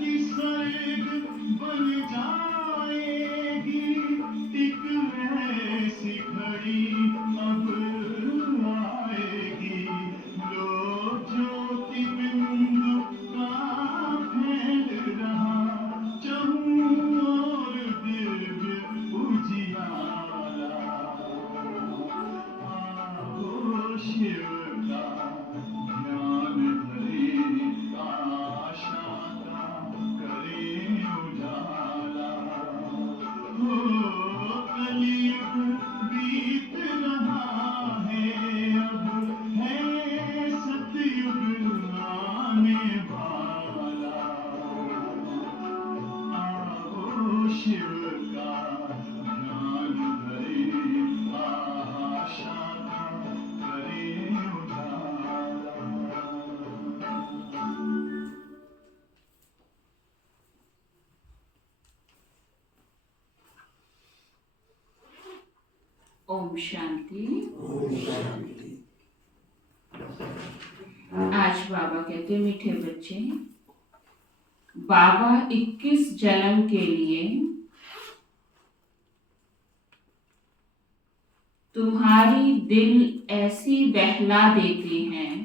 स्वर्ग बन जाएगी, एक ऐसी घड़ी अब आएगी। लो ज्योति बिंदु का फैल रहा, चहु और दिव्य उजियारा। आओ शिव का ध्यान धरे, आशा का करें उजाला। हो कलयुग बीत रहा है, अब है सतयुग आने वाला। आओ शिव का ध्यान धरे, आशा का करें उजाला। ओम शांति। ओम शांति। आज बाबा कहते, मीठे बच्चे, बाबा 21 जन्म के लिए तुम्हारी दिल ऐसी बहला देते हैं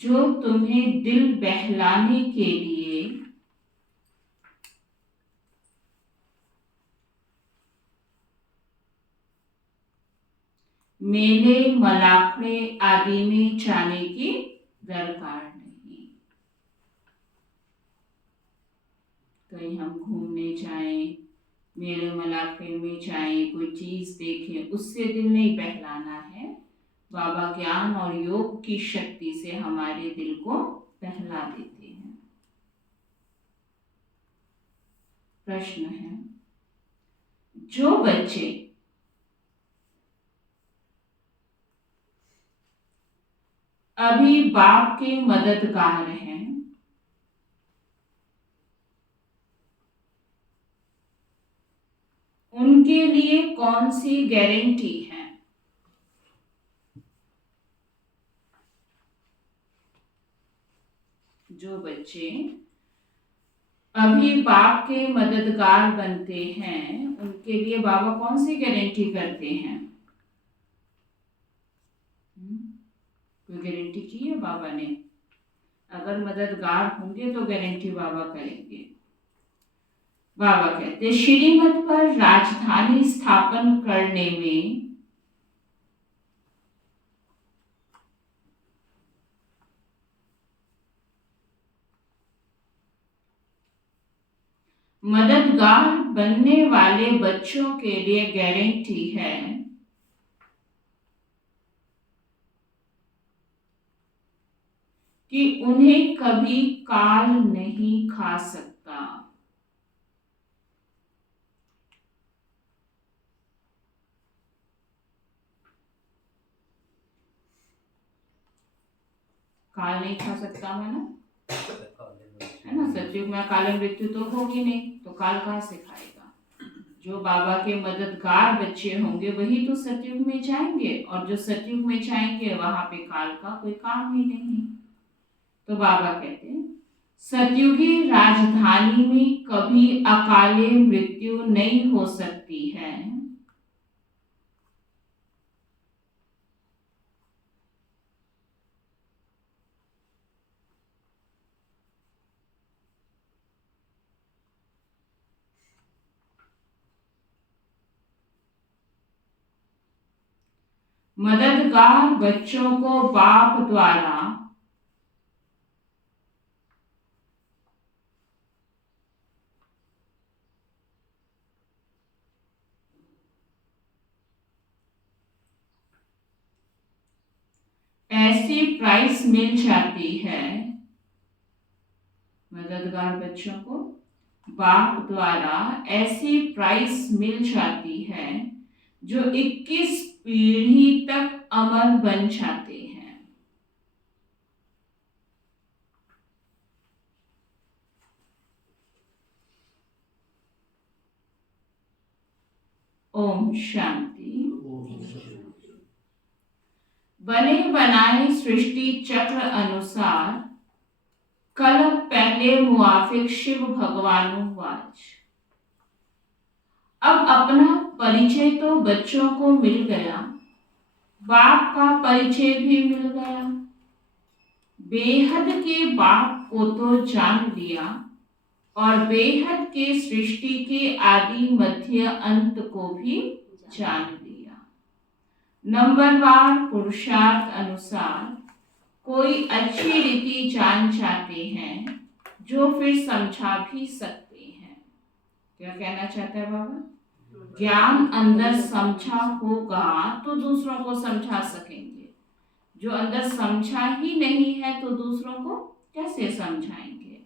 जो तुम्हें दिल बहलाने के लिए मेले मलाखड़े आदि में जाने की दरकार नहीं। कहीं हम घूमने जाएं, मेले मलाखड़े में जाएं, कोई चीज देखें, उससे दिल नहीं बहलाना है। बाबा ज्ञान और योग की शक्ति से हमारे दिल को बहला देते हैं। प्रश्न है, जो बच्चे अभी बाप के मददगार हैं, उनके लिए कौन सी गारंटी है? जो बच्चे अभी बाप के मददगार बनते हैं, उनके लिए बाबा कौन सी गारंटी करते हैं? कोई गारंटी की है बाबा ने? अगर मददगार होंगे तो गारंटी बाबा करेंगे। बाबा कहते, श्रीमत पर राजधानी स्थापन करने में मददगार बनने वाले बच्चों के लिए गारंटी है कि उन्हें कभी काल नहीं खा सकता। काल नहीं खा सकता माना है ना, सतयुग में काल मृत्यु तो होगी नहीं, तो काल कहाँ से खाएगा? जो बाबा के मददगार बच्चे होंगे वही तो सतयुग में जाएंगे, और जो सतयुग में जाएंगे वहां पे काल का कोई काम ही नहीं। तो बाबा कहते हैं, सतयुगी राजधानी में कभी अकाले मृत्यु नहीं हो सकती है। मददगार बच्चों को बाप द्वारा ऐसी प्राइस मिल जाती है, मददगार बच्चों को बाप द्वारा ऐसी प्राइस मिल जाती है जो 21 पीढ़ी तक अमर बन जाते हैं। ओम शांति। बने बनाए सृष्टि चक्र अनुसार, कल पहले मुआफिक शिव भगवानु वाच। अब अपना परिचय तो बच्चों को मिल गया, बाप का परिचय भी मिल गया। बेहद के बाप को तो जान लिया और बेहद के सृष्टि के आदि मध्य अंत को भी जान लिया। नंबरवार पुरुषार्थ अनुसार कोई अच्छी रीति जान जाते हैं जो फिर समझा भी सकते हैं। क्या कहना चाहता है बाबा? ज्ञान अंदर समझा होगा तो दूसरों को समझा सकेंगे। जो अंदर समझा ही नहीं है तो दूसरों को कैसे समझाएंगे?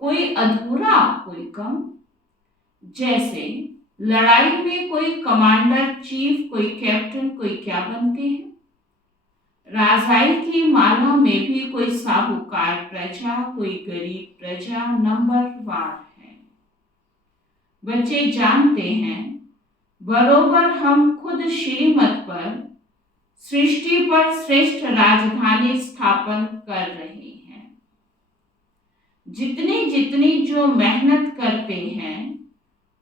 कोई अधूरा, कोई कम। जैसे लड़ाई में कोई कमांडर, चीफ, कोई कैप्टन, कोई क्या बनते हैं। राजाई की माला में भी कोई साहूकार प्रजा, कोई गरीब प्रजा नंबरवार है। बच्चे जानते हैं बरोबर हम खुद श्रीमत पर, सृष्टि पर श्रेष्ठ राजधानी स्थापन कर रहे हैं। जितनी जितनी जो मेहनत करते हैं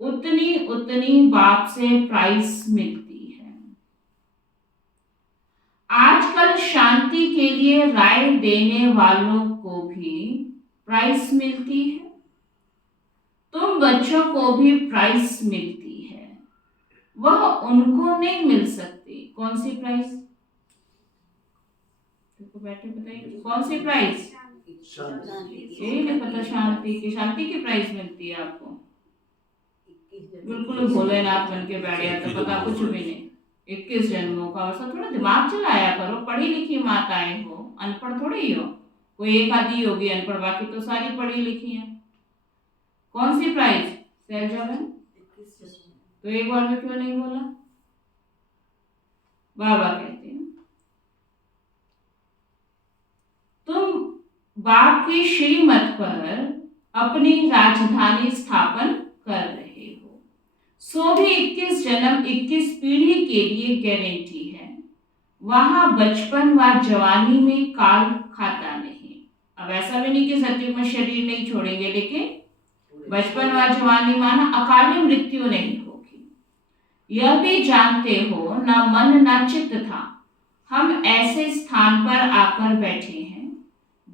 उतनी उतनी बाप से प्राइस मिलती है। आजकल शांति के लिए राय देने वालों को भी प्राइस मिलती है। तुम बच्चों को भी प्राइस मिलती है, वह उनको नहीं मिल सकती। कौन सी प्राइस? तो बैठे बताइए कौन सी प्राइस? यही नहीं पता। शांति की प्राइस मिलती है आपको। बिल्कुल भोलेनाथ बन के बैठ गया तो पता कुछ भी नहीं। 21 जन्मों का। और थोड़ा दिमाग चलाया करो। पढ़ी लिखी माताएं हो, अनपढ़ थोड़ी ही हो। कोई एक आधी होगी अनपढ़, बाकी तो सारी पढ़ी लिखी है। कौन सी प्राइस? सहजा बहन तो एक बार में क्यों नहीं बोला? बाबा कहते हैं तुम बाप की श्रीमत पर अपनी राजधानी स्थापन कर रहे हो। सो भी 21 जन्म 21 पीढ़ी के लिए गारंटी है। वहां बचपन व जवानी में काल खाता नहीं। अब ऐसा भी नहीं कि सतयुग में शरीर नहीं छोड़ेंगे, लेकिन बचपन व जवानी माना अकाली मृत्यु नहीं होगी। यह भी जानते हो न मन न चित्त था। हम ऐसे स्थान पर आकर बैठे हैं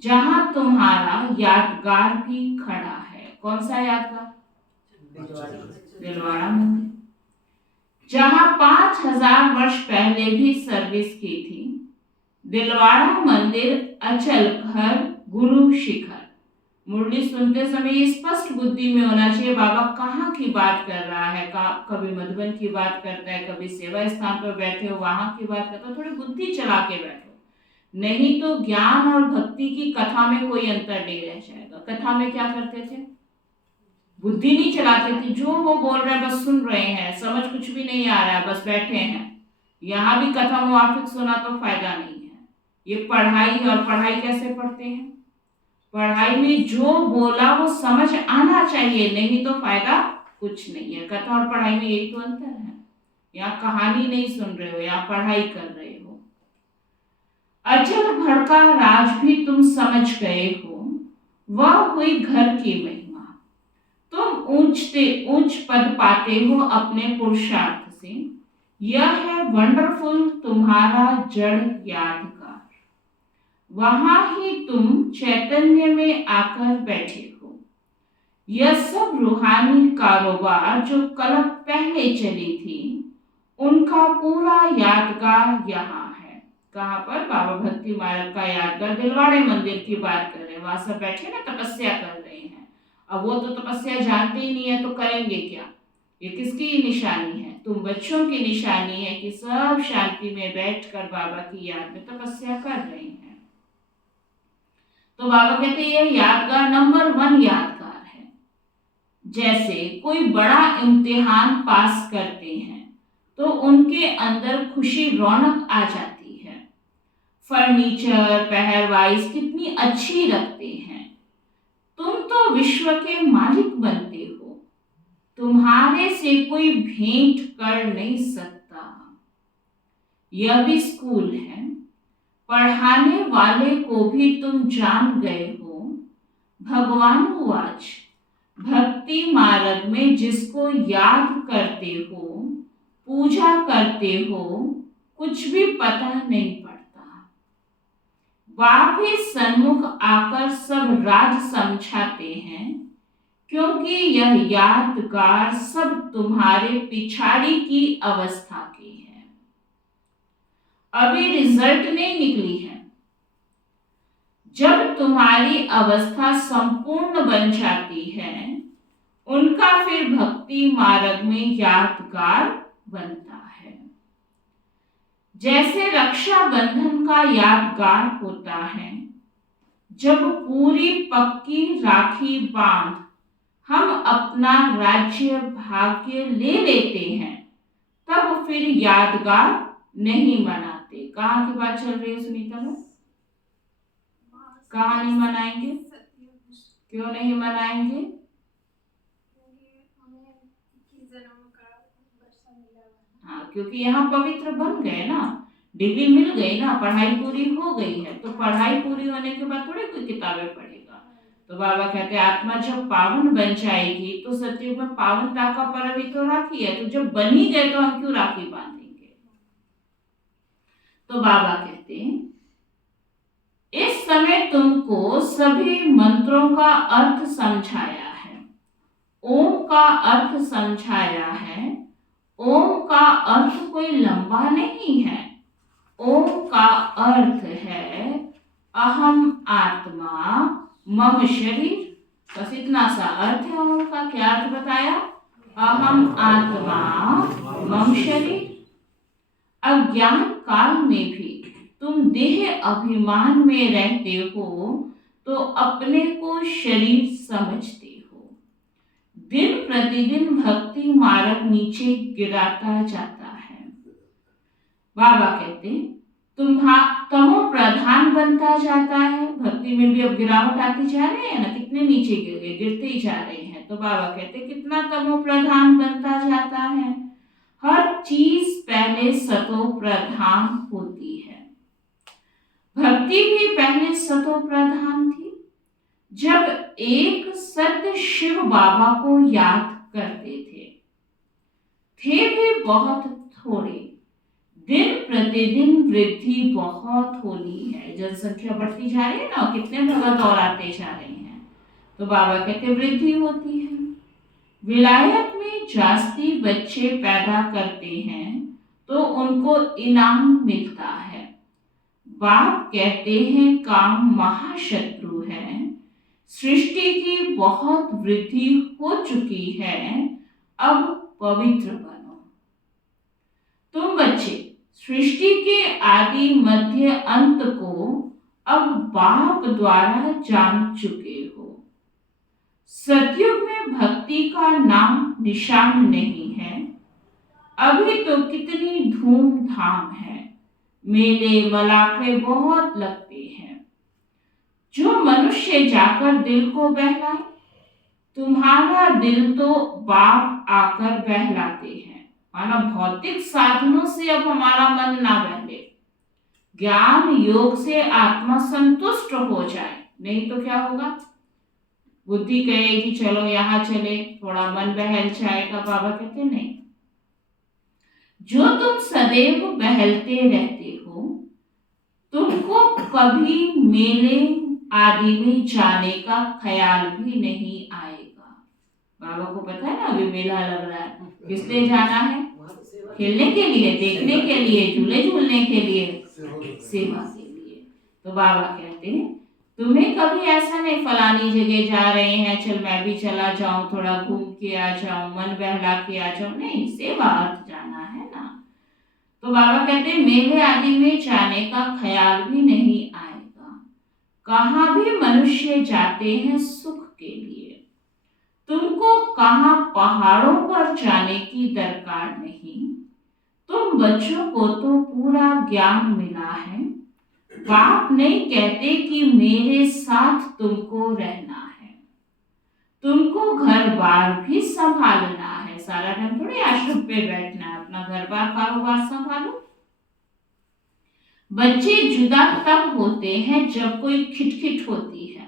जहां तुम्हारा यादगार भी खड़ा है। कौन सा यादगार? दिलवाड़ा मंदिर, जहां 5000 वर्ष पहले भी सर्विस की थी। दिलवाड़ा मंदिर, अचल घर, गुरु शिखर। मुरली सुनते समय स्पष्ट बुद्धि में होना चाहिए बाबा कहाँ की बात कर रहा है। कभी मधुबन की बात करता है, कभी सेवा स्थान पर बैठे हो वहां की बात करता है। थोड़ी बुद्धि चला के बैठो, नहीं तो ज्ञान और भक्ति की कथा में कोई अंतर नहीं रह जाएगा। कथा में क्या करते थे? बुद्धि नहीं चलाते थे। जो वो बोल रहे हैं बस सुन रहे हैं, समझ कुछ भी नहीं आ रहा है, बस बैठे हैं। यहाँ भी कथा मुआफिक सुना तो फायदा नहीं है। ये पढ़ाई, और पढ़ाई कैसे पढ़ते हैं? पढ़ाई में जो बोला वो समझ आना चाहिए, नहीं तो फायदा कुछ नहीं है। कथा और पढ़ाई में यही तो अंतर है। यहाँ कहानी नहीं सुन रहे हो, यहाँ पढ़ाई कर रहे हो। अचल घर का राज भी तुम समझ गए हो, वह हुई घर की महिमा। तुम ऊंच पद पाते हो अपने पुरुषार्थ से। यह है वंडरफुल तुम्हारा जड़ यादगार। वहां ही तुम चैतन्य में आकर बैठे हो। यह सब रूहानी कारोबार जो कल पहले चली थी, उनका पूरा यादगार यहाँ है। कहाँ पर? बाबा भक्ति मार्ग का यादगार। दिलवाड़े मंदिर की बात कर रहे हैं। वहां सब बैठे ना तपस्या कर रहे हैं। अब वो तो तपस्या जानते ही नहीं है तो करेंगे क्या? ये किसकी निशानी है? तुम बच्चों की निशानी है कि सब शांति में बैठकर बाबा की याद में तपस्या कर रहे हैं। तो बाबा कहते हैं यह यादगार नंबर 1 यादगार है। जैसे कोई बड़ा इम्तिहान पास करते हैं तो उनके अंदर खुशी रौनक आ जाती है। फर्नीचर पहरवाइज कितनी अच्छी रखते हैं। तुम तो विश्व के मालिक बनते हो। तुम्हारे से कोई भेंट कर नहीं सकता। यह भी स्कूल है, पढ़ाने वाले को भी तुम जान गए हो। भगवान उवाच, भक्ति मार्ग में जिसको याद करते हो, पूजा करते हो, कुछ भी पता नहीं पड़ता। बाप ही सन्मुख आकर सब राज समझाते हैं, क्योंकि यह यादगार सब तुम्हारे पिछाड़ी की अवस्था की है। अभी रिजल्ट नहीं निकली है। जब तुम्हारी अवस्था संपूर्ण बन जाती है, उनका फिर भक्ति मार्ग में यादगार बनता है। जैसे रक्षा बंधन का यादगार होता है, जब पूरी पक्की राखी बांध हम अपना राज्य भाग्य ले लेते हैं, तब फिर यादगार नहीं मनाते। कहाँ की बात चल रही है सुनीता में? कहाँ नहीं मनाएंगे? क्यों नहीं मनाएंगे? हाँ, क्योंकि यहाँ पवित्र बन गए ना, डिग्री मिल गई ना, पढ़ाई पूरी हो गई है। तो पढ़ाई पूरी होने के बाद थोड़ी कोई किताबें पढ़ेगा। तो बाबा कहते हैं आत्मा जब पावन बन जाएगी तो सत्युग में पावनता का पर्व ही तो राखी है। तो जब बन ही गए तो हम क्यों राखी बांधेंगे? तो बाबा कहते हैं इस समय तुमको सभी मंत्रों का अर्थ समझाया है, ओम का अर्थ समझाया है। ओम का अर्थ कोई लंबा नहीं है। ओम का अर्थ है अहम आत्मा मम शरीर। बस इतना सा अर्थ है ओम का। क्या अर्थ बताया? अहम आत्मा मम शरीर। अज्ञान काल में भी तुम देह अभिमान में रहते हो तो अपने को शरीर समझते हो। दिन प्रतिदिन भक्ति मार्ग नीचे गिराता जाता है। बाबा कहते तमो प्रधान बनता जाता है। भक्ति में भी अब गिरावट आती जा रही है ना, कितने नीचे गिर गए, गिरते ही जा रहे हैं। तो बाबा कहते कितना तमो प्रधान बनता जाता है। हर चीज पहले सतो प्रधान होती है। भक्ति भी पहले सतो प्रधान थी। जब एक सत्य शिव बाबा को याद करते थे भी बहुत थोड़े। दिन प्रतिदिन वृद्धि बहुत होनी है। जनसंख्या बढ़ती जा रही है ना, कितने भगत और आते जा रहे हैं। तो बाबा कहते वृद्धि होती है। विलायत में जास्ती बच्चे पैदा करते हैं तो उनको इनाम मिलता है। बाप कहते हैं काम महाशत्रु है। सृष्टि की बहुत वृद्धि हो चुकी है, अब पवित्र बनो। तुम बच्चे सृष्टि के आदि मध्य अंत को अब बाप द्वारा जान चुके हो। सतयुग में भक्ति का नाम निशान नहीं है। अभी तो कितनी धूमधाम है, मेले मलाखे बहुत लगते हैं। जो मनुष्य जाकर दिल को बहलाए, तुम्हारा दिल तो बाप आकर बहलाते हैं। माना भौतिक साधनों से अब हमारा मन ना बहले, ज्ञान योग से आत्मा संतुष्ट हो जाए। नहीं तो क्या होगा? बुद्धि कहेगी चलो यहाँ चले, थोड़ा मन बहल जाएगा। बाबा कहते नहीं, जो तुम सदैव बहलते रहते हो, तुमको कभी मेले आदि में जाने का ख्याल भी नहीं आएगा। बाबा को पता है ना अभी मेला लग रहा है, किस लिए जाना है? खेलने के लिए, देखने के लिए, झूले झूलने के लिए, सेवा के लिए। तो बाबा कहते हैं तुम्हें कभी ऐसा नहीं फलानी जगह जा रहे हैं, चल मैं भी चला जाऊं, थोड़ा घूम के आ जाऊं, मन बहला के आ जाऊं। नहीं, सेवा अर्थ जाना है ना। तो बाबा कहते हैं मेले आदि में जाने का ख्याल भी नहीं आएगा। कहाँ भी मनुष्य जाते हैं सुख के लिए। तुमको कहाँ पहाड़ों पर जाने की दरकार नहीं। तुम बच्चों को तो पूरा ज्ञान मिला है। बाप नहीं कहते कि मेरे साथ तुमको रहना है। तुमको घर बार भी संभालना है। सारा टाइम थोड़ी आश्रम पे बैठना है, अपना घर बार कारोबार संभालो। बच्चे जुदा तब होते हैं जब कोई खिटखिट होती है।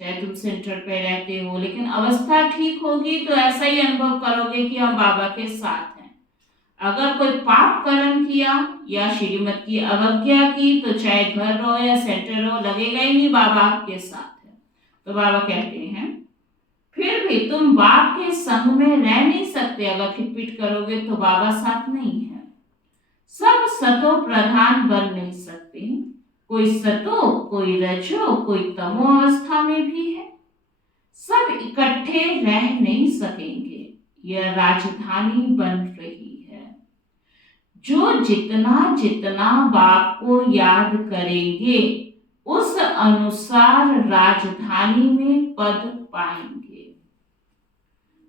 चाहे तुम सेंटर पे रहते हो, लेकिन अवस्था ठीक होगी तो ऐसा ही अनुभव करोगे कि हम बाबा के साथ हैं। अगर कोई पाप कर्म किया या श्रीमत की अवज्ञा की तो चाहे घर रहो या सेंटर रहो, लगेगा ही नहीं बाबा आपके साथ है। तो बाबा कहते हैं फिर भी तुम बाप के संग में रह नहीं सकते। अगर खिटपिट करोगे तो बाबा साथ नहीं है। सब सतो प्रधान बन नहीं सकते। कोई सतो, कोई रजो, कोई तमो अवस्था में भी है। सब इकट्ठे रह नहीं सकेंगे। यह राजधानी बन रही है। जो जितना जितना बाप को याद करेंगे उस अनुसार राजधानी में पद पाएंगे।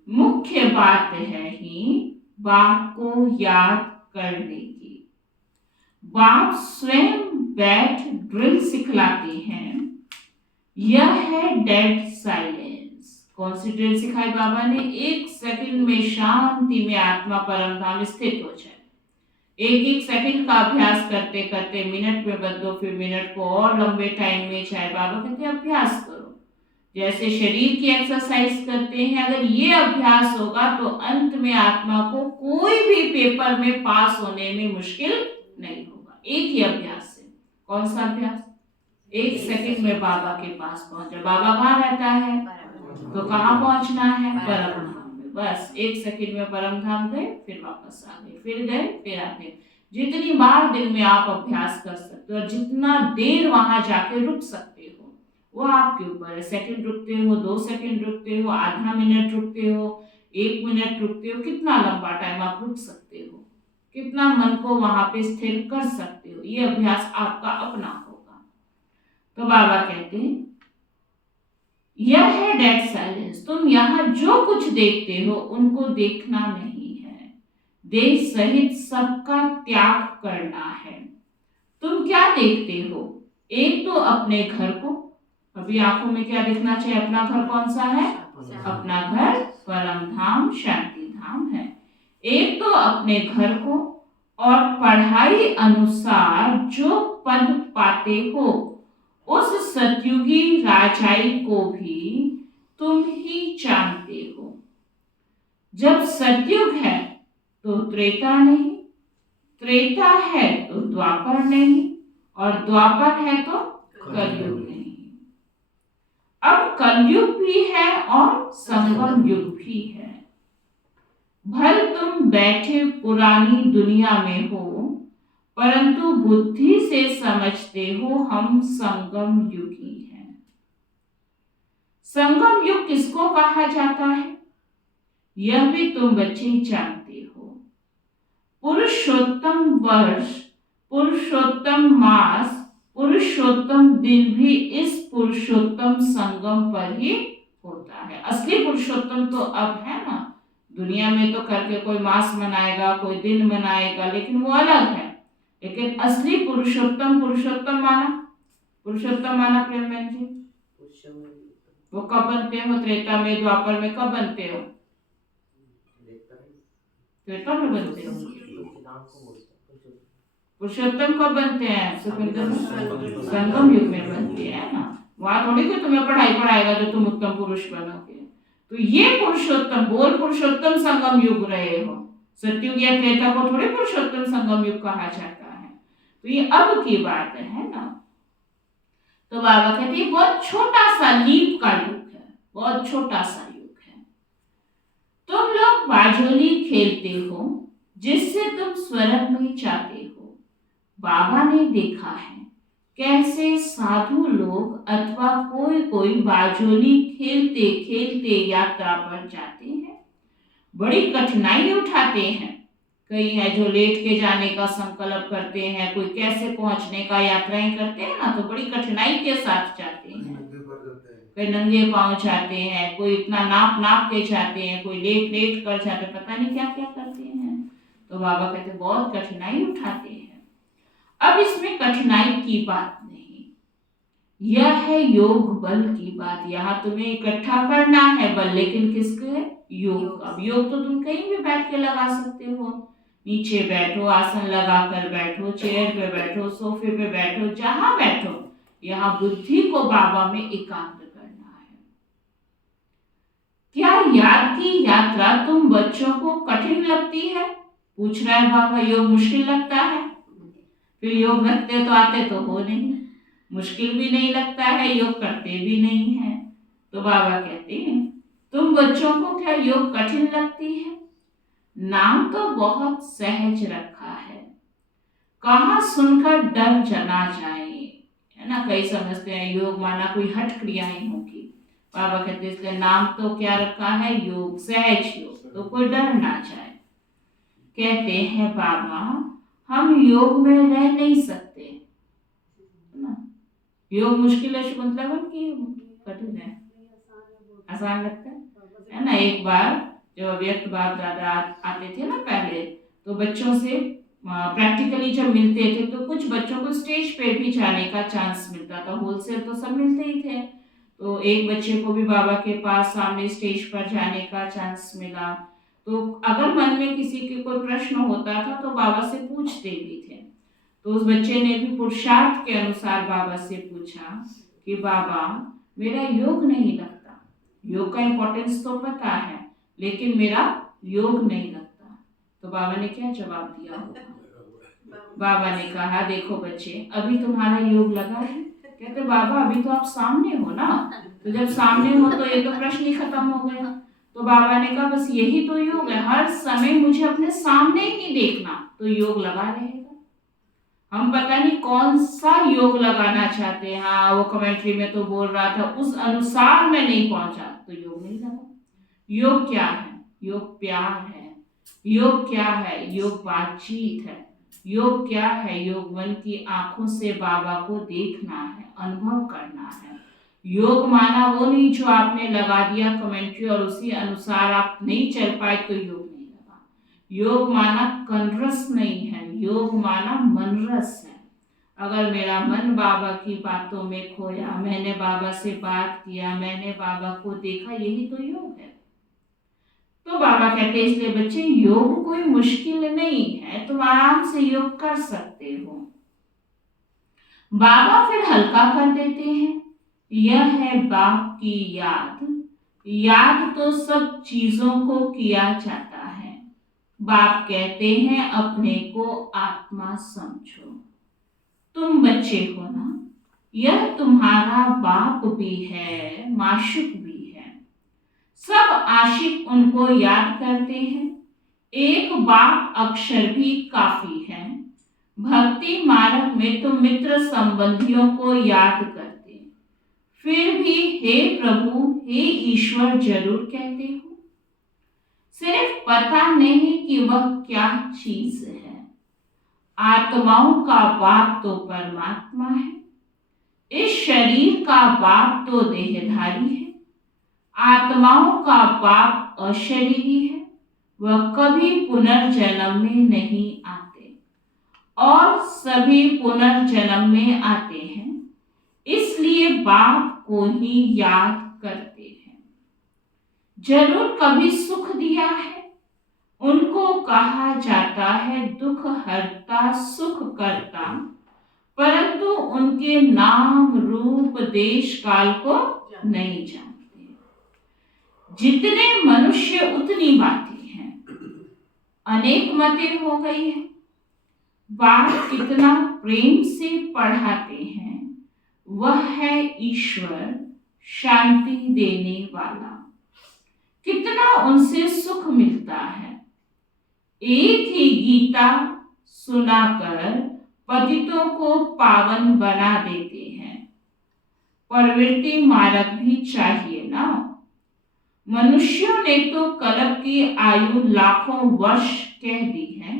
मुख्य बात है ही बाप को याद करने की। बाप स्वयं बैठ ड्रिल सिखलाते हैं। यह है डेड साइलेंस। कौन सी ड्रिल सिखाई बाबा ने? 1 सेकंड में शांति में आत्मा परम धाम स्थित हो जाए। 1-1 सेकंड का अभ्यास करते करते मिनट में बदलो, फिर मिनट को और लंबे टाइम में चाहे। बाबा कहते हैं अभ्यास करो, जैसे शरीर की एक्सरसाइज करते हैं। अगर ये अभ्यास होगा तो अंत में आत्मा को कोई भी पेपर में पास होने में मुश्किल नहीं होगा। एक ही अभ्यास से। कौन सा अभ्यास? 1 सेकंड में बाबा के पास पहुंचे। बाबा कहाँ रहता है? तो कहाँ पहुंचना है? परम धाम में। बस 1 सेकंड में परम धाम गए, फिर वापस आ गए, फिर गए, फिर आ गए। जितनी बार दिन में आप अभ्यास कर सकते हो और जितना देर वहां जाके रुक सकते हो वो आपके ऊपर है। सेकंड रुकते हो, 2 सेकंड रुकते हो, आधा मिनट रुकते हो, 1 मिनट रुकते हो, कितना लंबा टाइम आप रुक सकते हो, कितना मन को वहां पे स्थिर कर सकते हो। ये अभ्यास आपका अपना होगा। तो बाबा कहते हैं यह है डेड साइलेंस। तुम यहाँ जो कुछ देखते हो उनको देखना नहीं है। देह सहित सबका त्याग करना है। तुम क्या देखते हो? एक तो अपने घर को। अभी आंखों में क्या दिखना चाहिए? अपना घर कौन सा है? अपना घर परम धाम शांति धाम है। एक तो अपने घर को और पढ़ाई अनुसार जो पद पाते हो उस सतयुगी राजाई को भी तुम ही जानते हो। जब सतयुग है तो त्रेता नहीं, त्रेता है तो द्वापर नहीं, और द्वापर है तो कलयुग नहीं। अब कलयुग भी है और संगम युग भी है। भल तुम बैठे पुरानी दुनिया में हो, परंतु बुद्धि से समझते हो हम संगम युगी हैं। संगम युग किसको कहा जाता है यह भी तुम बच्चे जानते हो। पुरुषोत्तम वर्ष, पुरुषोत्तम मास, पुरुषोत्तम दिन भी इस पुरुषोत्तम संगम पर ही होता है। असली पुरुषोत्तम तो अब है ना, दुनिया में तो करके कोई मास मनाएगा, कोई दिन मनाएगा, लेकिन वो अलग है। लेकिन असली पुरुषोत्तम, पुरुषोत्तम माना प्रेम बहन जी, वो कब बनते हो? त्रेता में, द्वापर में कब बनते हो? त्रेता में बनते हो। पुरुषोत्तम कब बनते हैं? संगम युग में बनते हैं ना। वहां थोड़ी कोई तुम्हें पढ़ाई पढ़ाएगा जो तुम उत्तम पुरुष बनोगे। तो ये पुरुषोत्तम, बोल पुरुषोत्तम संगम युग रहे हो। सतयुग या त्रेता को थोड़ी पुरुषोत्तम संगम युग कहा जाता है। तो ये अब की बात है ना। तो बाबा कहते हैं बहुत छोटा सा लीप का युग है, बहुत छोटा सा युग है। तुम लोग बाजोली खेलते हो जिससे तुम स्वर्ग में जाते हो। बाबा ने देखा है कैसे साधु लोग अथवा कोई कोई बाजोली खेलते खेलते यात्रा पर जाते हैं, बड़ी कठिनाई उठाते हैं। कई है जो लेट के जाने का संकल्प करते हैं, कोई कैसे पहुंचने का यात्राएं करते हैं ना, तो बड़ी कठिनाई के साथ जाते हैं। कोई नंगे पांव जाते हैं, कोई इतना नाप नाप के जाते हैं, कोई लेट लेट कर जाते हैं, पता नहीं क्या क्या करते हैं। तो बाबा कहते बहुत कठिनाई उठाते हैं। अब इसमें कठिनाई की बात नहीं, यह है योग बल की बात। यहाँ तुम्हें इकट्ठा करना है बल, लेकिन किसके? योग। अब योग तो तुम कहीं भी बैठ के लगा सकते हो, नीचे बैठो, आसन लगाकर बैठो, चेयर पे बैठो, सोफे पे बैठो, जहां बैठो, यहाँ बुद्धि को बाबा में एकाग्र करना है। क्या याद की यात्रा तुम बच्चों को कठिन लगती है? पूछ रहा है बाबा, योग मुश्किल लगता है? फिर योग रखते तो आते तो हो नहीं, मुश्किल भी नहीं लगता है, योग करते भी नहीं है। तो बाबा कहते हैं तुम बच्चों को क्या योग कठिन लगती है? नाम तो बहुत सहज रखा है, कहाँ सुनकर डर जना जाए, है ना। कई समझते हैं योग माना कोई हठ क्रियाएं होगी। बाबा कहते हैं इसलिए नाम तो क्या रखा है, योग, सहज योग, तो कोई डर ना जाए। कहते हैं बाबा हम योग में रह नहीं सकते, है ना। योग मुश्किल है शुकुंतला की कठिन है, आसान लगता है ना। एक बार जब अव्यक्त बाप दादा आते थे ना पहले, तो बच्चों से प्रैक्टिकली जब मिलते थे तो कुछ बच्चों को स्टेज पे भी जाने का चांस मिलता था। होलसेल तो सब मिलते ही थे, तो एक बच्चे को भी बाबा के पास सामने स्टेज पर जाने का चांस मिला। तो अगर मन में किसी के कोई प्रश्न होता था तो बाबा से पूछते भी थे। तो उस बच्चे ने भी पुरुषार्थ के अनुसार बाबा से पूछा कि बाबा मेरा योग नहीं लगता, योग का इम्पोर्टेंस तो पता है, लेकिन मेरा योग नहीं लगता। तो बाबा ने क्या जवाब दिया होगा? बाबा ने कहा देखो बच्चे, अभी तुम्हारा योग लगा है। कहते बाबा अभी तो आप सामने हो ना, तो जब सामने हो तो ये तो प्रश्न ही खत्म हो गया। तो बाबा ने कहा बस यही तो योग है, हर समय मुझे अपने सामने ही देखना, तो योग लगा रहेगा। हम पता नहीं कौन सा योग लगाना चाहते हैं। हाँ वो कमेंट्री में तो बोल रहा था उस अनुसार मैं नहीं पहुंचा, तो योग नहीं लगा। योग क्या है? योग प्यार है। योग क्या है? योग बातचीत है। योग क्या है? योग मन की आंखों से बाबा को देखना है, अनुभव करना है। योग माना वो नहीं जो आपने लगा दिया कमेंट्री और उसी अनुसार आप नहीं चल पाए तो योग नहीं लगा। योग माना कनरस नहीं है, योग माना मनरस है। अगर मेरा मन बाबा की बातों में खोया, मैंने बाबा से बात किया, मैंने बाबा को देखा, यही तो योग है। तो बाबा कहते हैं इसलिए बच्चे योग कोई मुश्किल नहीं है, तुम आराम से योग कर सकते हो। बाबा फिर हल्का कर देते हैं, यह है बाप की याद, याद तो सब चीजों को किया जाता है। बाप कहते हैं अपने को आत्मा समझो। तुम बच्चे हो ना, यह तुम्हारा बाप भी है, माशुक भी है। सब आशिक उनको याद करते हैं, एक बाप अक्षर भी काफी है। भक्ति मार्ग में तुम मित्र संबंधियों को याद करते, फिर भी हे प्रभु हे ईश्वर जरूर कहते हो। सिर्फ पता नहीं कि वह क्या चीज है। आत्माओं का बाप तो परमात्मा है, इस शरीर का बाप तो देहधारी है। आत्माओं का बाप अशरीरी है, वह कभी पुनर्जन्म में नहीं आते और सभी पुनर्जन्म में आते हैं, इसलिए बाप को ही याद करते हैं। जरूर कभी सुख दिया है, उनको कहा जाता है दुख हरता सुख करता, परंतु उनके नाम रूप देश काल को नहीं जानते। जितने मनुष्य उतनी बातें हैं, अनेक मतें हो गई है। बाप कितना प्रेम से पढ़ाते हैं, वह है ईश्वर शांति देने वाला। कितना उनसे सुख मिलता है, एक ही गीता सुनाकर पतितों को पावन बना देते हैं। प्रवृत्ति मार्ग भी चाहिए ना। मनुष्यों ने तो कल्प की आयु लाखों वर्ष कह दी है,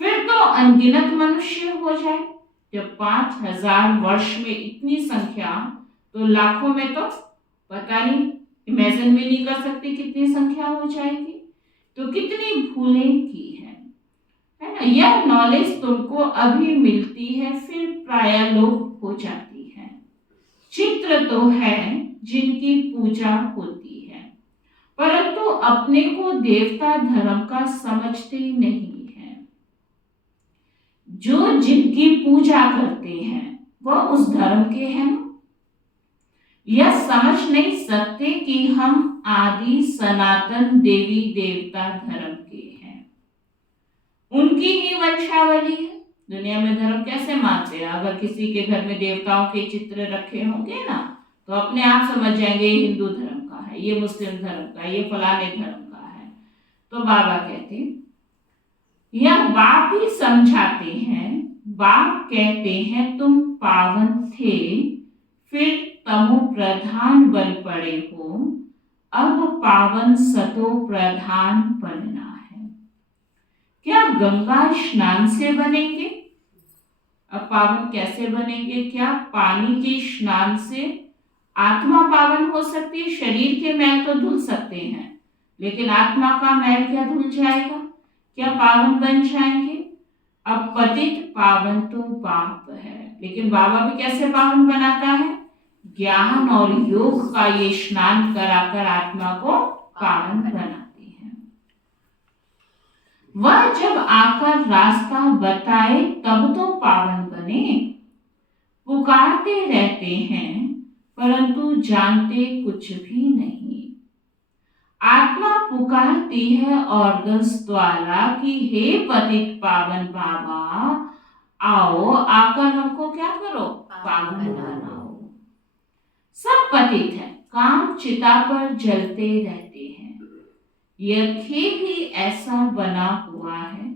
फिर तो अनगिनत मनुष्य हो जाए। जब 5000 वर्ष में इतनी संख्या, तो लाखों में तो पता नहीं, इमेजिन भी नहीं कर सकते कितनी संख्या हो जाएगी। तो कितनी भूलें की है ना। यह नॉलेज तुमको अभी मिलती है, फिर प्राय लोप हो जाती है। चित्र तो है जिनकी पूजा होती है, परंतु अपने को देवता धर्म का समझते नहीं जो जिनकी पूजा करते हैं वह उस धर्म के हैं ना। यह समझ नहीं सकते कि हम आदि सनातन देवी देवता धर्म के हैं, उनकी ही वंशावली है। दुनिया में धर्म कैसे मानते हैं? अगर किसी के घर में देवताओं के चित्र रखे होंगे ना तो अपने आप समझ जाएंगे ये हिंदू धर्म का है, ये मुस्लिम धर्म का है, ये फलाने धर्म का है। तो बाबा कहते यह बाप ही समझाते हैं। बाप कहते हैं तुम पावन थे, फिर तमो प्रधान बन पड़े हो, अब पावन सतो प्रधान बनना है। क्या गंगा स्नान से बनेंगे? अब पावन कैसे बनेंगे? क्या पानी के स्नान से आत्मा पावन हो सकती है? शरीर के मैल तो धुल सकते हैं, लेकिन आत्मा का मैल क्या धुल जाएगा? क्या पावन बन जाएंगे? अब पतित पावन तो बाप है, लेकिन बाबा भी कैसे पावन बनाता है? ज्ञान और योग का ये स्नान कराकर आत्मा को पावन बनाते हैं। वह जब आकर रास्ता बताए तब तो पावन बने। पुकारते रहते हैं परंतु जानते कुछ भी नहीं। आत्मा पुकारती है ऑर्गन्स द्वारा कि हे पतित पावन बाबा आओ, आकर हमको क्या करो? पावन बनाओ। सब पतित है, काम चिता पर जलते रहते हैं। यह खेल ही ऐसा बना हुआ है,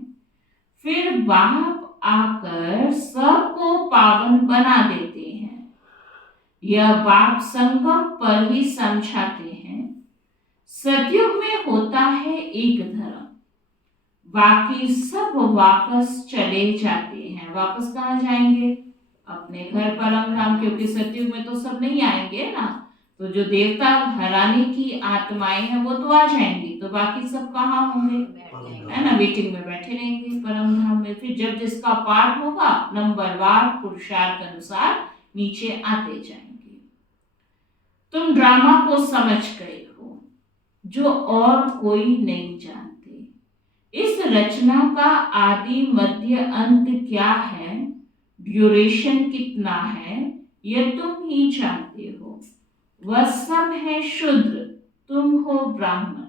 फिर बाप आकर सबको पावन बना देते हैं। यह बाप संगम पर ही समझाते हैं। सतयुग में होता है एक धर्म, बाकी सब वापस चले जाते हैं। वापस कहाँ जाएंगे? अपने घर परम धाम, क्योंकि सतयुग में तो सब नहीं आएंगे ना। तो जो देवता घराने की आत्माएं हैं वो तो आ जाएंगी, तो बाकी सब कहाँ होंगे? है ना, वेटिंग में बैठे रहेंगे परम धाम में। फिर जब जिसका पाठ होगा नंबरवार पुरुषार्थ अनुसार नीचे आते जाएंगे। तुम ड्रामा को समझ गए हो जो और कोई नहीं जानते। इस रचना का आदि मध्य अंत क्या है, ड्यूरेशन कितना है, यह तुम ही जानते हो। वह सब है शूद्र, तुम हो ब्राह्मण।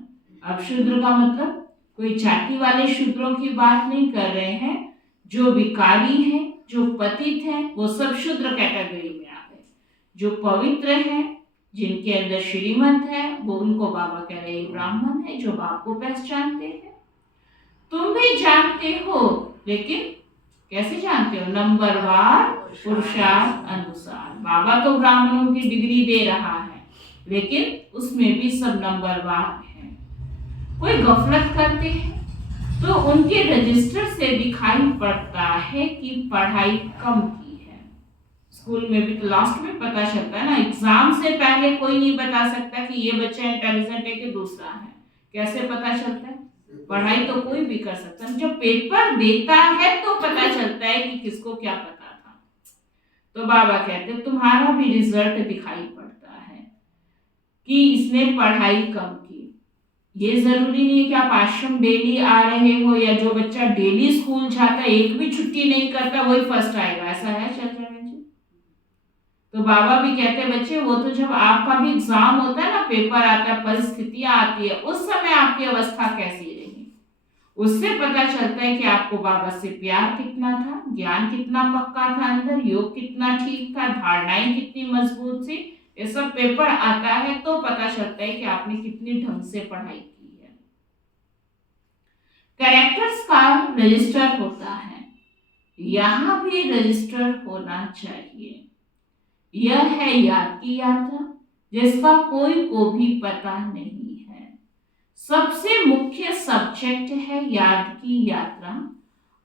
अब शूद्र का मतलब कोई जाति वाले शूद्रों की बात नहीं कर रहे हैं। जो विकारी हैं, जो पतित हैं, वो सब शूद्र कैटेगरी में आ गए। जो पवित्र हैं, जिनके अंदर श्रीमंत है, वो उनको बाबा कह रहे हैं ब्राह्मण है, जो बाप को पहचानते हैं। तुम भी जानते हो, लेकिन कैसे जानते हो? नंबरवार पुरुषार्थ अनुसार। बाबा तो ब्राह्मणों की डिग्री दे रहा है, लेकिन उसमें भी सब नंबरवार हैं। कोई गफलत करते हैं तो उनके रजिस्टर से दिखाई पड़ता है कि पढ़ाई कम की है। स्कूल में भी तो लास्ट में पता चलता है ना, एग्जाम से पहले कोई नहीं बता सकता कि ये बच्चा इंटेलिजेंट है कि दूसरा है। कैसे पता चलता है? पढ़ाई तो कोई भी कर सकता है, जब पेपर देता है तो पता चलता है कि किसको क्या पता था। तो बाबा कहते हैं तुम्हारा भी रिजल्ट दिखाई पड़ता है कि इसने पढ़ाई कम की। ये जरूरी नहीं है कि आप आश्रम डेली आ रहे हो, या जो बच्चा डेली स्कूल जाता है, एक भी छुट्टी नहीं करता, वही फर्स्ट आएगा, ऐसा है चंद्रमन जी? तो बाबा भी कहते हैं बच्चे, वो तो जब आपका भी एग्जाम होता है ना, पेपर आता है, परिस्थितियां आती है, उस समय आपकी अवस्था कैसी रही, उससे पता चलता है कि आपको बाबा से प्यार कितना था, ज्ञान कितना पक्का था अंदर, योग कितना ठीक था, धारणाएं कितनी मजबूत थी। ये सब पेपर आता है तो पता चलता है कि आपने कितनी ढंग से पढ़ाई की है। कैरेक्टर्स का रजिस्टर होता है, यहाँ भी रजिस्टर होना चाहिए। यह है याद की यात्रा, जिसका कोई को भी पता नहीं है। सबसे मुख्य सब्जेक्ट है याद की यात्रा।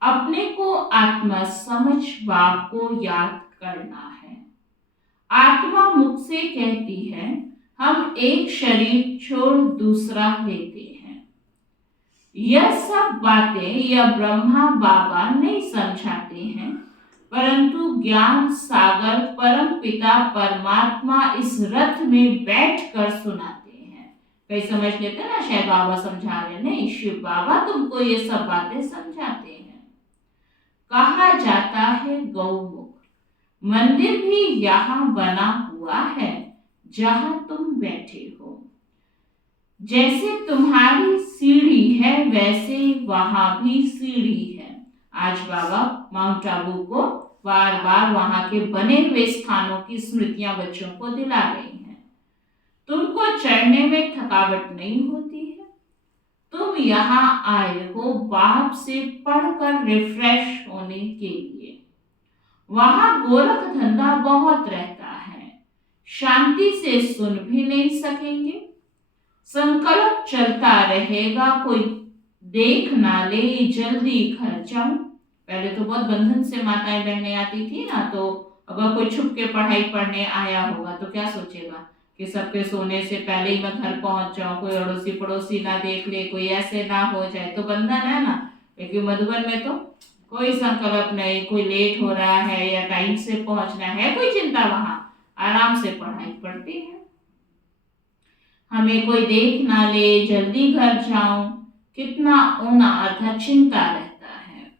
अपने को आत्मा समझ बाप को याद करना है। आत्मा मुख से कहती है हम एक शरीर छोड़ दूसरा लेते हैं। यह सब बातें यह ब्रह्मा बाबा नहीं समझाते हैं, परंतु ज्ञान सागर परम पिता परमात्मा इस रथ में बैठकर सुनाते हैं। कई समझ लेते हैं ना, शायद बाबा समझा रहे, नहीं, शिव बाबा तुमको ये सब बातें समझाते हैं। कहा जाता है गौमुख। मंदिर भी यहाँ बना हुआ है जहाँ तुम बैठे हो। जैसे तुम्हारी सीढ़ी है वैसे वहां भी सीढ़ी है। आज बाबा माउंट आबू को बार बार वहां के बने हुए स्थानों की स्मृतियां बच्चों को दिला रही हैं। तुमको चढ़ने में थकावट नहीं होती है। तुम यहाँ आए हो बाप से पढ़कर रिफ्रेश होने के लिए। वहां गोरख धंधा बहुत रहता है, शांति से सुन भी नहीं सकेंगे। संकल्प चलता रहेगा, कोई देख ना ले, जल्दी घर जाऊं। पहले तो बहुत बंधन से माताएं बहनें आती थी ना, तो अगर कोई छुप के पढ़ाई पढ़ने आया होगा तो क्या सोचेगा कि सबके सोने से पहले ही मैं घर पहुंच जाऊं, कोई अड़ोसी पड़ोसी ना देख ले, कोई ऐसे ना हो जाए, तो बंधन है ना। लेकिन मधुबन में तो कोई संकल्प नहीं, कोई लेट हो रहा है या टाइम से पहुंचना है, कोई चिंता, वहां आराम से पढ़ाई पढ़ती है। हमें कोई देख ना ले, जल्दी घर जाऊं, कितना ऊना अर्थात चिंता रहता है।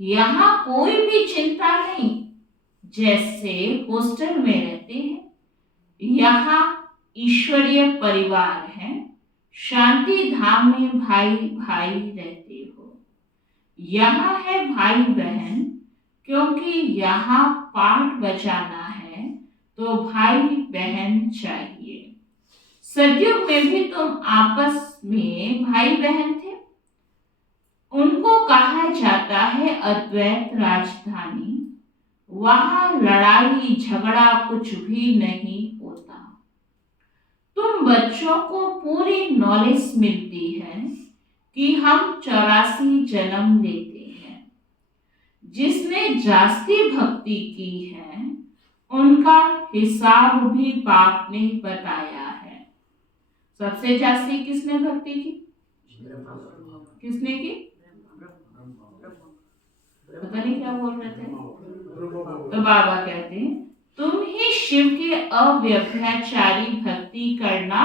यहाँ कोई भी चिंता नहीं, जैसे हॉस्टल में रहते हैं। यहाँ ईश्वरीय परिवार है, शांति धाम में भाई भाई रहते हो। यहाँ है भाई बहन, क्योंकि यहाँ पाठ बजाना है तो भाई बहन चाहिए। सदियों में भी तुम आपस में भाई बहन थे। उनको कहा जाता है अद्वैत राजधानी। वहां लड़ाई झगड़ा कुछ भी नहीं होता। तुम बच्चों को पूरी नॉलेज मिलती है कि हम 84 जन्म लेते हैं। जिसने जास्ती भक्ति की है उनका हिसाब भी बाप ने बताया है। सबसे जास्ती किसने भक्ति की? किसने की? पता नहीं क्या बोल रहे थे। तो बाबा कहते हैं तुम ही शिव के अव्यभिचारी भक्ति करना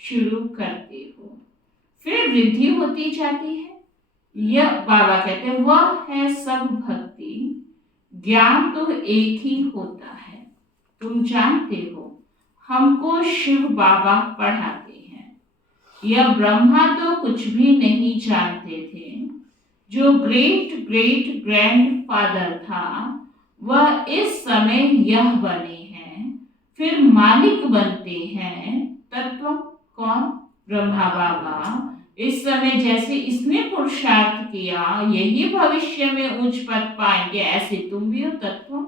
शुरू करते हो, फिर वृद्धि होती जाती है। यह बाबा कहते हैं वह है सब भक्ति। ज्ञान तो एक ही होता है। तुम जानते हो हमको शिव बाबा पढ़ाते हैं। यह ब्रह्मा तो कुछ भी नहीं जानते थे। जो ग्रेट ग्रेट ग्रैंड फादर था वह इस समय यह बने हैं, फिर मालिक बनते हैं। तत्व कौन? ब्रह्मा बाबा। इस समय जैसे इसने पुरुषार्थ किया यही भविष्य में उच्च पद पाएंगे, ऐसे तुम भी हो तत्व।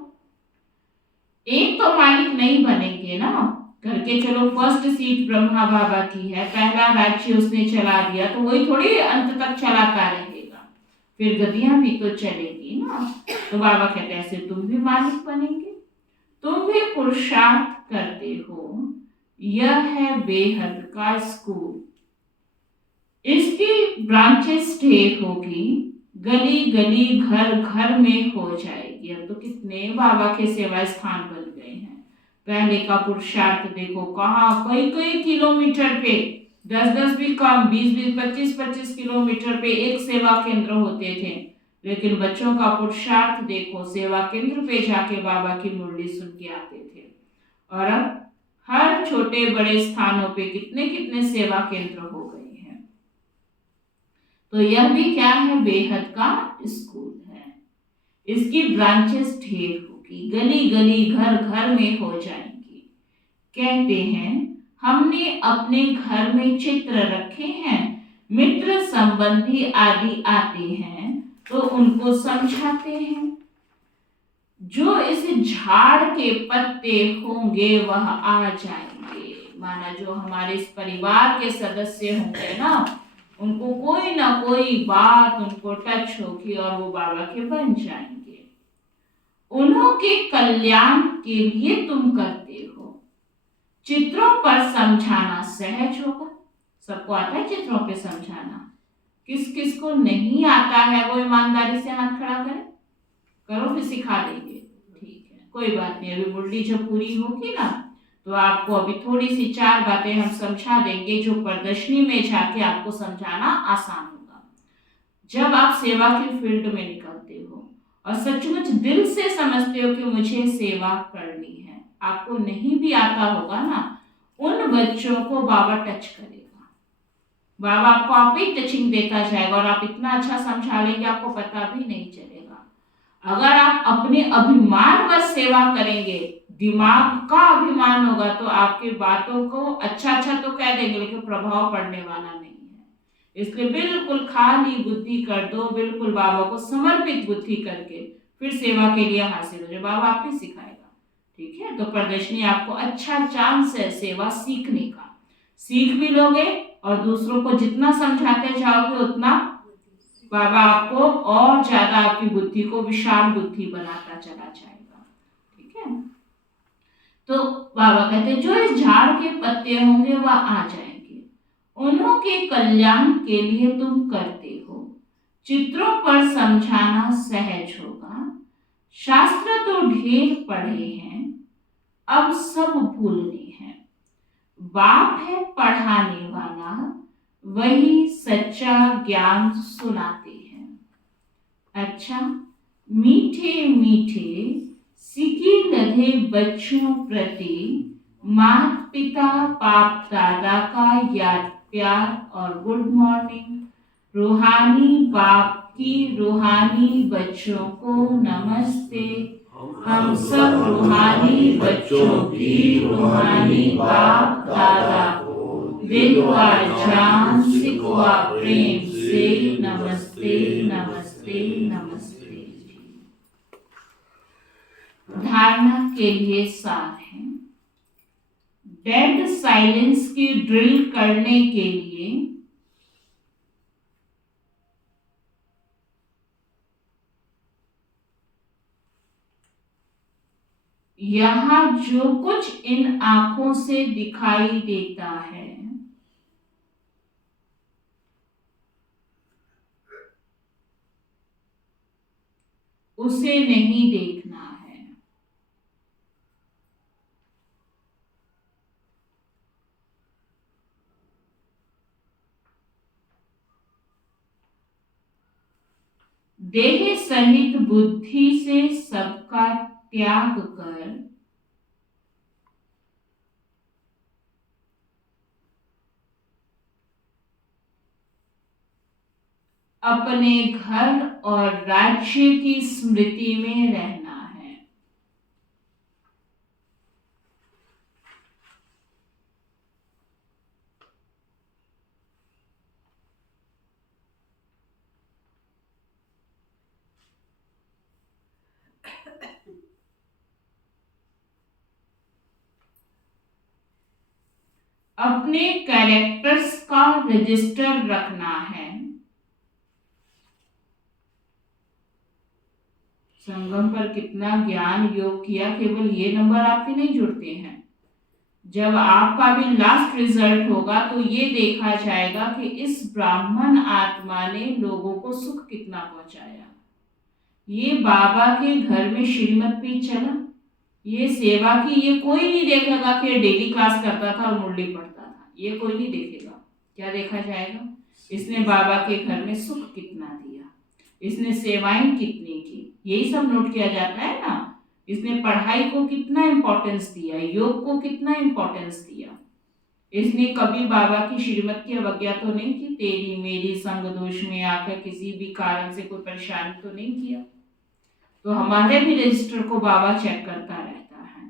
एक तो मालिक नहीं बनेंगे ना, करके चलो फर्स्ट सीट ब्रह्मा बाबा की है, पहला राज्य उसने चला दिया, तो वही थोड़ी अंत तक चलाता रहेगा, फिर गद्दियां भी तो चलेगी ना। तो बाबा कहते हैं ऐसे तुम भी मालिक बनेंगे। तुम भी पुरुषार्थ करते हो। यह है बेहद का स्कूल। इसकी ब्रांचेस ढेर होगी, गली गली घर घर में हो जाएगी। अब तो कितने बाबा के सेवा स्थान बन गए हैं। पहले का पुरुषार्थ देखो, कहाँ कई कई किलोमीटर पे, 10-10 भी कम, 20-20, 25-25 किलोमीटर पे एक सेवा केंद्र होते थे। लेकिन बच्चों का पुरुषार्थ देखो, सेवा केंद्र पे जाके बाबा की मुरली सुन के आते थे। और अब हर छोटे बड़े स्थानों पे कितने कितने सेवा केंद्र हो गए हैं। तो यह भी क्या है? बेहद का स्कूल है। इसकी ब्रांचेस ढेर होगी, गली गली घर घर में हो जाएंगी। कहते हैं हमने अपने घर में चित्र रखे हैं, मित्र संबंधी आदि आते हैं तो उनको समझाते हैं। जो इस झाड़ के पत्ते होंगे वह आ जाएंगे। माना जो हमारे इस परिवार के सदस्य होंगे ना, उनको कोई ना कोई बात उनको टच होगी और वो बाबा के बन जाएंगे। उन्हों के कल्याण के लिए तुम करते हो। चित्रों पर समझाना सहज होगा। सबको आता है चित्रों पे समझाना? किस किस को नहीं आता है वो ईमानदारी से हाथ खड़ा करे। करो, फिर सिखा देंगे। ठीक है, कोई बात नहीं। अभी मुरली जब पूरी होगी ना तो आपको अभी थोड़ी सी 4 बातें हम समझा देंगे जो प्रदर्शनी में जाके आपको समझाना आसान होगा। जब आप सेवा की फील्ड में निकलते हो और सचमुच दिल से समझते हो कि मुझे सेवा करनी है, आपको नहीं भी आता होगा ना, उन बच्चों को बाबा टच करेगा। बाबा आपको आप ही टचिंग देता जाएगा और आप इतना अच्छा समझा लेंगे आपको पता भी नहीं चलेगा। अगर आप अपने अभिमान पर सेवा करेंगे, दिमाग का अभिमान होगा, तो आपकी बातों को अच्छा तो कह देंगे लेकिन प्रभाव पड़ने वाला नहीं है। इसलिए बिल्कुल खाली बुद्धि कर दो, बिल्कुल बाबा को समर्पित बुद्धि करके फिर सेवा के लिए हासिल हो जाए। बाबा आप ही सिखाएगा, ठीक है। तो प्रदर्शनी आपको अच्छा चांस है सेवा सीखने का, सीख भी लोगे और दूसरों को जितना समझाते जाओगे उतना बाबा आपको और ज्यादा आपकी बुद्धि को विशाल बुद्धि बनाता चला जाएगा, ठीक है। तो बाबा कहते हैं जो इस झाड़ के पत्ते होंगे वह आ जाएंगे, उन्हों के कल्याण के लिए तुम करते हो, चित्रों पर समझाना सहज होगा, शास्त्र तो ढेर पढ़े हैं अब सब भूलने हैं, बाप है पढ़ाने वाला वही सच्चा ज्ञान सुनाते हैं। अच्छा मीठे मीठे सिकी लधे बच्चों प्रति माता पिता बाप दादा का याद प्यार और गुड मॉर्निंग, रूहानी बाप की रूहानी बच्चों को नमस्ते, हम सब रूहानी बच्चों की रूहानी बाप दादा को दिल व जान सिखवा प्रेम से नमस्ते नमस्ते नमस्ते। धारणा के लिए सार है, डेड साइलेंस की ड्रिल करने के लिए यहाँ जो कुछ इन आंखों से दिखाई देता है उसे नहीं देखना है। देह सहित बुद्धि से सबका त्याग कर अपने घर और राज्य की स्मृति में रहना है। अपने कैरेक्टर्स का रजिस्टर रखना है। संगम पर कितना ज्ञान योग किया, केवल ये नंबर आपके नहीं जुड़ते हैं। जब आपका भी लास्ट रिजल्ट होगा तो ये देखा जाएगा कि इस ब्राह्मण आत्मा ने लोगों को सुख कितना पहुंचाया। ये बाबा के घर में श्रीमत भी चला, ये सेवा की, ये कोई नहीं देखेगा कि ये डेली क्लास करता था और मुरली पढ़ता था, ये कोई नहीं देखेगा। क्या देखा जाएगा? इसने बाबा के घर में सुख कितना दिया, इसने सेवाएं कितनी की, यही सब नोट किया जाता है ना। इसने पढ़ाई को कितना इम्पोर्टेंस दिया, योग को कितना इम्पोर्टेंस दिया। इसने कभी बाबा की श्रीमत की अवज्ञा तो नहीं की, तेरी मेरी संग दोष में आकर किसी भी कारण से कोई परेशानी तो नहीं किया। तो हमारे भी रजिस्टर को बाबा चेक करता रहता है।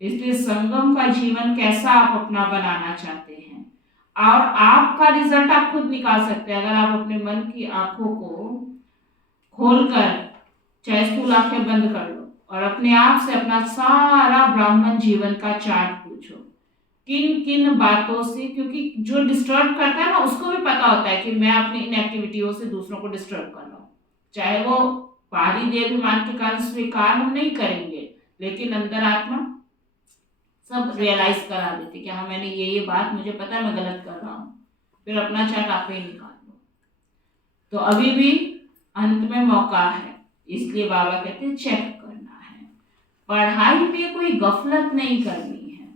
इसलिए संगम का जीवन कैसा आप अपना बनाना चाहते हैं और आपका रिजल्ट आप खुद निकाल सकते हैं। अगर आप अपने मन की आंखों को खोलकर, चाहे स्थूल आंखें बंद कर लो और अपने आप से अपना सारा ब्राह्मण जीवन का चार्ट पूछो, किन किन बातों से, क्योंकि जो डिस्टर्ब करता है ना उसको भी पता होता है कि मैं अपनी इन एक्टिविटियों से दूसरों को डिस्टर्ब कर रहा हूँ। चाहे वो बाहरी देहाभिमान के कारण स्वीकार हम नहीं करेंगे, लेकिन अंदर आत्मा सब रियलाइज करा देती कि हाँ मैंने ये बात, मुझे पता है मैं गलत कर रहा हूँ। फिर अपना चार्ट आप ही निकाल लो। तो अभी भी अंत में मौका है, इसलिए बाबा कहते हैं चेक करना है। पढ़ाई में कोई गफलत नहीं करनी है।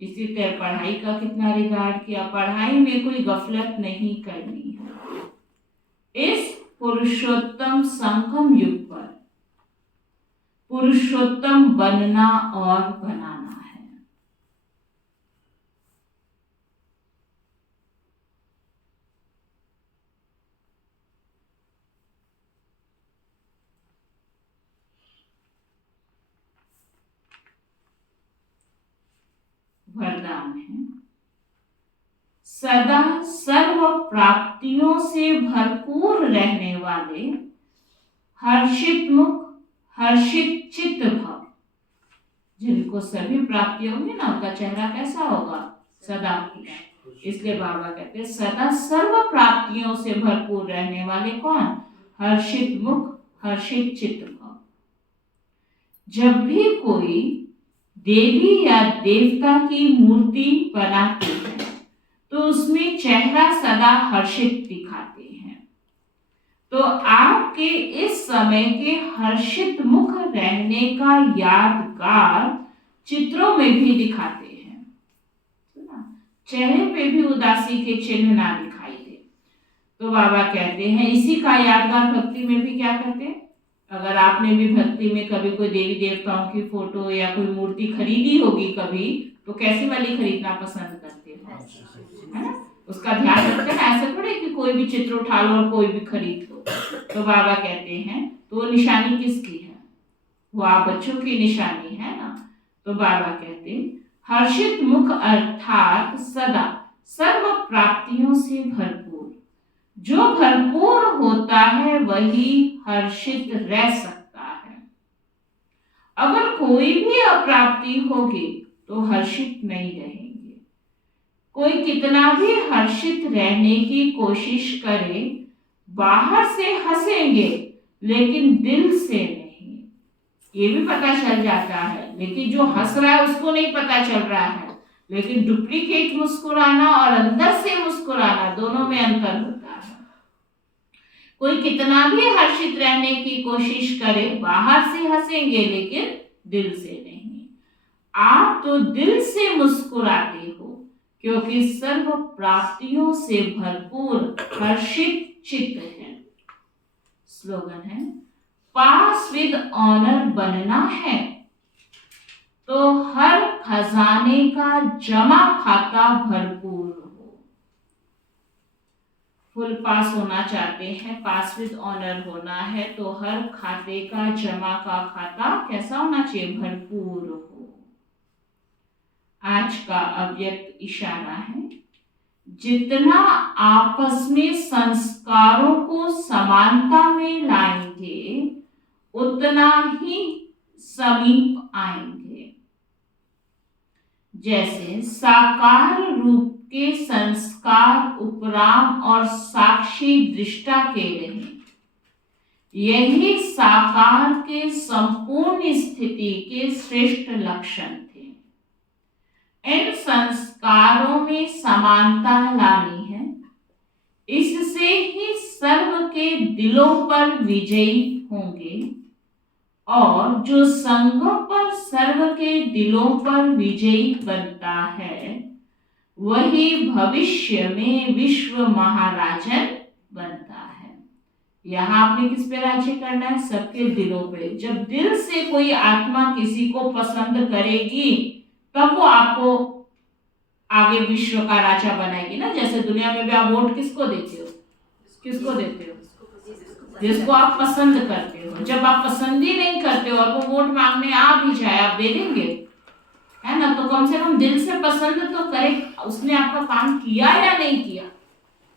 इसी तरह पढ़ाई का कितना रिगार्ड किया, पढ़ाई में कोई गफलत नहीं करनी है। इस पुरुषोत्तम संगम युग पर पुरुषोत्तम बनना और बनाना है। वरदान है, सदा सर्व प्राप्तियों से भरपूर रहने वाले हर्षित मुख, हर्षित चित्त भव। जिनको सभी प्राप्ति होंगी ना, उनका चेहरा कैसा होगा? सदा खुश। इसलिए बाबा कहते हैं सदा सर्व प्राप्तियों से भरपूर रहने वाले कौन? हर्षित मुख, हर्षित चित्त भव। जब भी कोई देवी या देवता की मूर्ति बनाते हैं तो उसमें चेहरा सदा हर्षित दिखाते हैं। तो आपके इस समय के हर्षित मुख रहने का यादगार चित्रों में भी दिखाते हैं। चेहरे पे भी उदासी के चिन्ह ना दिखाई दे। तो बाबा कहते हैं इसी का यादगार भक्ति में भी क्या करते हैं? अगर आपने भी भक्ति में कभी कोई देवी देवताओं की फोटो या कोई मूर्ति खरीदी होगी कभी, तो कैसी वाली खरीदना पसंद करते हो? है ना? उसका ध्यान रखते हैं। ऐसे थोड़े कि कोई भी चित्र उठा लो और कोई भी खरीद लो। तो बाबा कहते हैं तो वो निशानी किसकी है? वो आप बच्चों की निशानी है ना। तो बाबा कहते हैं हर्षित मुख अर्थात सदा सर्व प्राप्तियों से भरपूर। जो भरपूर होता है वही हर्षित रह सकता है। अगर कोई भी अप्राप्ति होगी तो हर्षित नहीं रहेंगे। कोई कितना भी हर्षित रहने की कोशिश करे, बाहर से हंसेंगे लेकिन दिल से नहीं। ये भी पता चल जाता है, लेकिन जो हंस रहा है उसको नहीं पता चल रहा है। लेकिन डुप्लीकेट मुस्कुराना और अंदर से मुस्कुराना, दोनों में अंतर होता है। कोई कितना भी हर्षित रहने की कोशिश करे, बाहर से हंसेंगे लेकिन दिल से नहीं। आप तो दिल से मुस्कुराते हो क्योंकि सर्व प्राप्तियों से भरपूर हर्षित चित्त है। स्लोगन है, पास विद ऑनर बनना है तो हर खजाने का जमा खाता भरपूर हो। फुल पास होना चाहते हैं, पास विद ऑनर होना है तो हर खाते का जमा का खाता कैसा होना चाहिए? भरपूर हो। आज का अव्यक्त इशारा है, जितना आपस में संस्कारों को समानता में लाएंगे उतना ही समीप आएंगे। जैसे साकार रूप के संस्कार उपराम और साक्षी दृष्टा के रहे, यही साकार के संपूर्ण स्थिति के श्रेष्ठ लक्षण थे। इन संस्कारों में समानता लानी है, इससे ही सर्व के दिलों पर विजयी होंगे और जो संघ पर सर्व के दिलों पर विजयी बनता है वही भविष्य में विश्व महाराजन बनता है। यहाँ आपने किस पे राज्य करना है? सबके दिलों पे। जब दिल से कोई आत्मा किसी को पसंद करेगी तब वो आपको आगे विश्व का राजा बनाएगी ना। जैसे दुनिया में भी आप वोट किसको देते हो? किसको देते हो? जिसको आप पसंद करते हो। जब आप पसंद ही नहीं करते हो और वो वोट मांगने आ भी जाए, आप दे देंगे? है ना। तो कम से कम दिल से पसंद तो करे, उसने आपका काम किया या नहीं किया।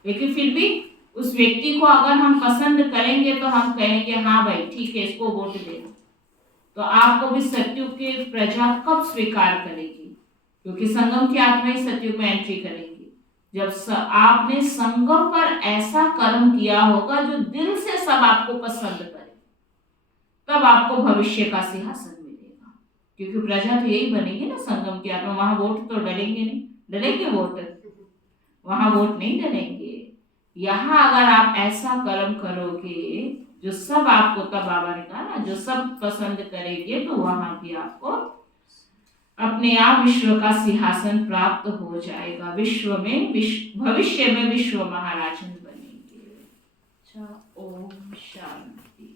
लेकिन फिर भी उस व्यक्ति को अगर हम पसंद करेंगे तो हम कहेंगे हाँ भाई ठीक है, इसको वोट दे। तो आपको भी सत्युग की प्रजा कब स्वीकार करेगी? क्योंकि संगम की आत्मा ही सत्युग में एंट्री करेगी जब आपने संगम पर ऐसा कर्म किया होगा जो दिल से सब आपको पसंद करे, तब आपको भविष्य का सिंहासन मिलेगा। क्योंकि प्रजा तो यही बनेगी ना संगम की आत्मा। वहां वोट तो डलेंगे नहीं। डलेंगे वोट? वहां वोट नहीं डलेंगे। यहाँ अगर आप ऐसा कर्म करोगे जो सब आपको, तब बाबा ने कहा ना, जो सब पसंद करेंगे, तो वहां भी आपको अपने आप विश्व का सिंहासन प्राप्त हो जाएगा। विश्व में भविष्य में विश्व महाराजन बनेंगे। अच्छा, ओम शांति।